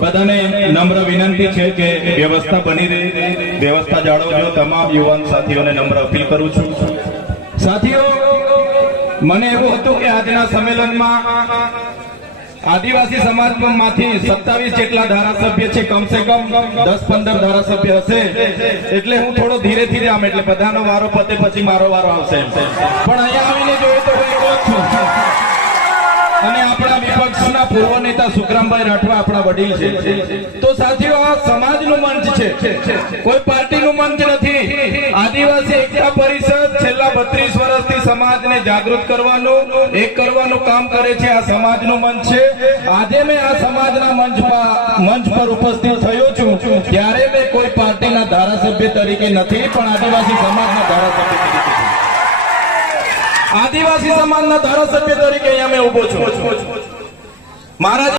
બધાને નમ્ર વિનંતી છે કે વ્યવસ્થા બની રહે, વ્યવસ્થા જાળવજો. તમામ યુવાન સાથીઓને નમ્ર અપીલ કરું છું. સાથીઓ, મને એવું હતું કે આજના સંમેલનમાં આદિવાસી સમાજમાંથી 27 જેટલા ધારાસભ્ય છે, કમસે કમ 10-15 ધારાસભ્ય હશે. એટલે હું થોડો ધીરેથી જ આમ, એટલે બધાનો વારો પતે પછી મારો વારો આવશે. પણ અહીંયા આવીને જોયું તો હું એકલો જ છું. અને આપણા વિપક્ષના પૂર્વ નેતા સુખરામભાઈ રાઠવા આપણા વડીલ છે. તો સાથીઓ, આ સમાજનું મંચ છે, કોઈ પાર્ટીનું મંચ નથી. આદિવાસી એકતા પરિષદ છેલ્લા 32 વર્ષથી સમાજને જાગૃત કરવાનું, એક કરવાનું કામ કરે છે. આ સમાજનું મંચ છે. આજે મેં આ સમાજના મંચ પર ઉપસ્થિત થયો છું ત્યારે મેં કોઈ પાર્ટીના ધારાસભ્ય તરીકે નથી, પણ આદિવાસી સમાજના ધારાસભ્ય તરીકે, આદિવાસી સમાજના ધારાસભ્ય તરીકે અહીંયા મેં ઉભો છું. મારા